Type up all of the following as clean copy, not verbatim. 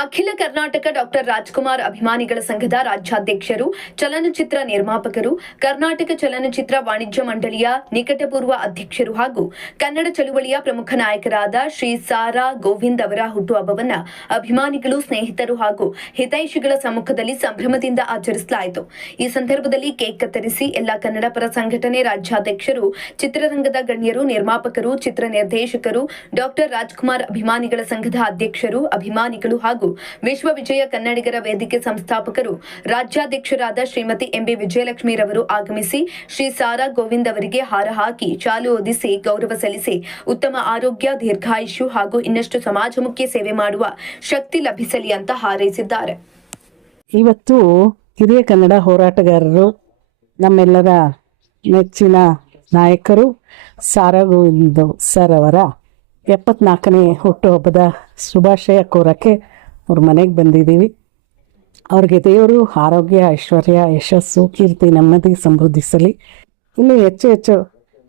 ಅಖಿಲ ಕರ್ನಾಟಕ ಡಾಕ್ಟರ್ ರಾಜ್ಕುಮಾರ್ ಅಭಿಮಾನಿಗಳ ಸಂಘದ ರಾಜ್ಯಾಧ್ಯಕ್ಷರು, ಚಲನಚಿತ್ರ ನಿರ್ಮಾಪಕರು, ಕರ್ನಾಟಕ ಚಲನಚಿತ್ರ ವಾಣಿಜ್ಯ ಮಂಡಳಿಯ ನಿಕಟಪೂರ್ವ ಅಧ್ಯಕ್ಷರು ಹಾಗೂ ಕನ್ನಡ ಚಳುವಳಿಯ ಪ್ರಮುಖ ನಾಯಕರಾದ ಶ್ರೀ ಸಾರಾ ಗೋವಿಂದ್ ಅವರ ಹುಟ್ಟುಹಬ್ಬವನ್ನು ಅಭಿಮಾನಿಗಳು, ಸ್ನೇಹಿತರು ಹಾಗೂ ಹಿತೈಷಿಗಳ ಸಮ್ಮುಖದಲ್ಲಿ ಸಂಭ್ರಮದಿಂದ ಆಚರಿಸಲಾಯಿತು. ಈ ಸಂದರ್ಭದಲ್ಲಿ ಕೇಕ್ ಕತ್ತರಿಸಿ ಎಲ್ಲ ಕನ್ನಡ ಪರ ಸಂಘಟನೆ ರಾಜ್ಯಾಧ್ಯಕ್ಷರು, ಚಿತ್ರರಂಗದ ಗಣ್ಯರು, ನಿರ್ಮಾಪಕರು, ಚಿತ್ರ ನಿರ್ದೇಶಕರು, ಡಾಕ್ಟರ್ ರಾಜ್ಕುಮಾರ್ ಅಭಿಮಾನಿಗಳ ಸಂಘದ ಅಧ್ಯಕ್ಷರು, ಅಭಿಮಾನಿಗಳು ಹಾಗೂ ವಿಶ್ವ ವಿಜಯ ಕನ್ನಡಿಗರ ವೇದಿಕೆ ಸಂಸ್ಥಾಪಕರು, ರಾಜ್ಯಾಧ್ಯಕ್ಷರಾದ ಶ್ರೀಮತಿ ಎಂಬಿ ವಿಜಯಲಕ್ಷ್ಮೀರವರು ಆಗಮಿಸಿ ಶ್ರೀ ಸಾರಾ ಗೋವಿಂದ್ ಅವರಿಗೆ ಹಾರ ಹಾಕಿ ಚಾಲು ಓದಿಸಿ ಗೌರವ ಸಲ್ಲಿಸಿ ಉತ್ತಮ ಆರೋಗ್ಯ, ದೀರ್ಘಾಯುಷ್ಯ ಹಾಗೂ ಇನ್ನಷ್ಟು ಸಮಾಜಮುಖಿ ಸೇವೆ ಮಾಡುವ ಶಕ್ತಿ ಲಭಿಸಲಿ ಅಂತ ಹಾರೈಸಿದ್ದಾರೆ. ಇವತ್ತು ಹಿರಿಯ ಕನ್ನಡ ಹೋರಾಟಗಾರರು, ನಮ್ಮೆಲ್ಲರ ನೆಚ್ಚಿನ ನಾಯಕರು ಸಾರಾ ಗೋವಿಂದ್ ಸರ್ ಅವರ 74ನೇ ಹುಟ್ಟುಹಬ್ಬದ ಶುಭಾಶಯ ಕೋರಕ್ಕೆ ಅವ್ರ ಮನೆಗೆ ಬಂದಿದ್ದೀವಿ. ಅವ್ರಿಗೆ ದೇವರು ಆರೋಗ್ಯ, ಐಶ್ವರ್ಯ, ಯಶಸ್ಸು, ಕೀರ್ತಿ, ನೆಮ್ಮದಿ ಸಮೃದ್ಧಿಸಲಿ. ಇನ್ನೂ ಹೆಚ್ಚು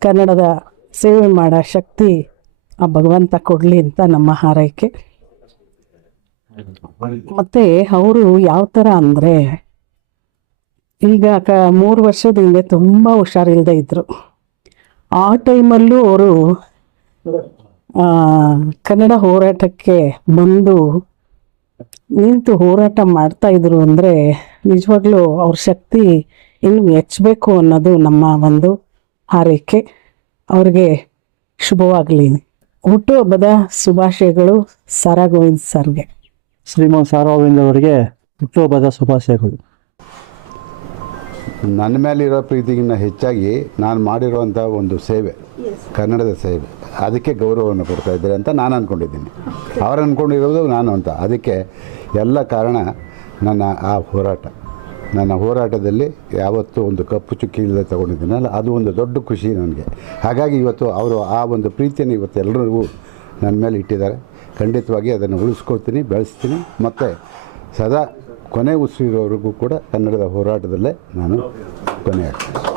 ಕನ್ನಡದ ಸೇವೆ ಮಾಡೋ ಶಕ್ತಿ ಆ ಭಗವಂತ ಕೊಡಲಿ ಅಂತ ನಮ್ಮ ಹಾರೈಕೆ. ಮತ್ತು ಅವರು ಯಾವ ಥರ ಅಂದರೆ, ಈಗ 3 ವರ್ಷದ ಹಿಂದೆ ತುಂಬ ಹುಷಾರಿಲ್ಲದೆ ಇದ್ದರು. ಆ ಟೈಮಲ್ಲೂ ಅವರು ಕನ್ನಡ ಹೋರಾಟಕ್ಕೆ ಬಂದು ನಿಂತು ಹೋರಾಟ ಮಾಡ್ತಾಯಿದ್ರು ಅಂದರೆ ನಿಜವಾಗ್ಲೂ ಅವ್ರ ಶಕ್ತಿ ಇನ್ನೂ ಹೆಚ್ಚಬೇಕು ಅನ್ನೋದು ನಮ್ಮ ಒಂದು ಹಾರೈಕೆ. ಅವ್ರಿಗೆ ಶುಭವಾಗಲಿ. ಹುಟ್ಟುಹಬ್ಬದ ಶುಭಾಶಯಗಳು ಸಾರಾ ಗೋವಿಂದ್ ಸರ್ಗೆ. ಶ್ರೀಮಾನ್ ಸಾರಾ ಗೋವಿಂದ್ ಅವರಿಗೆ ಹುಟ್ಟುಹಬ್ಬದ ಶುಭಾಶಯಗಳು. ನನ್ನ ಮೇಲಿರೋ ಪ್ರೀತಿಗಿನ್ನ ಹೆಚ್ಚಾಗಿ ನಾನು ಮಾಡಿರುವಂಥ ಒಂದು ಸೇವೆ, ಕನ್ನಡದ ಸೇವೆ, ಅದಕ್ಕೆ ಗೌರವವನ್ನು ಕೊಡ್ತಾ ಇದ್ದಾರೆ ಅಂತ ನಾನು ಅಂದ್ಕೊಂಡಿದ್ದೀನಿ. ಅವ್ರು ಅಂದ್ಕೊಂಡಿರೋದು ನಾನು ಅಂತ. ಅದಕ್ಕೆ ಎಲ್ಲ ಕಾರಣ ನನ್ನ ಆ ಹೋರಾಟ. ನನ್ನ ಹೋರಾಟದಲ್ಲಿ ಯಾವತ್ತೂ ಒಂದು ಕಪ್ಪು ಚುಕ್ಕಿ ಇಲ್ಲದೆ ತೊಗೊಂಡಿದ್ದೀನಲ್ಲ, ಅದು ಒಂದು ದೊಡ್ಡ ಖುಷಿ ನನಗೆ. ಹಾಗಾಗಿ ಇವತ್ತು ಅವರು ಆ ಒಂದು ಪ್ರೀತಿಯನ್ನು ಇವತ್ತು ಎಲ್ಲರಿಗೂ ನನ್ನ ಮೇಲೆ ಇಟ್ಟಿದ್ದಾರೆ. ಖಂಡಿತವಾಗಿ ಅದನ್ನು ಉಳಿಸ್ಕೊಳ್ತೀನಿ, ಬೆಳೆಸ್ತೀನಿ. ಮತ್ತು ಸದಾ ಕೊನೆ ಉಸಿರೋವರೆಗೂ ಕೂಡ ಕನ್ನಡದ ಹೋರಾಟದಲ್ಲೇ ನಾನು ಕೊನೆ ಆಗ್ತೀನಿ.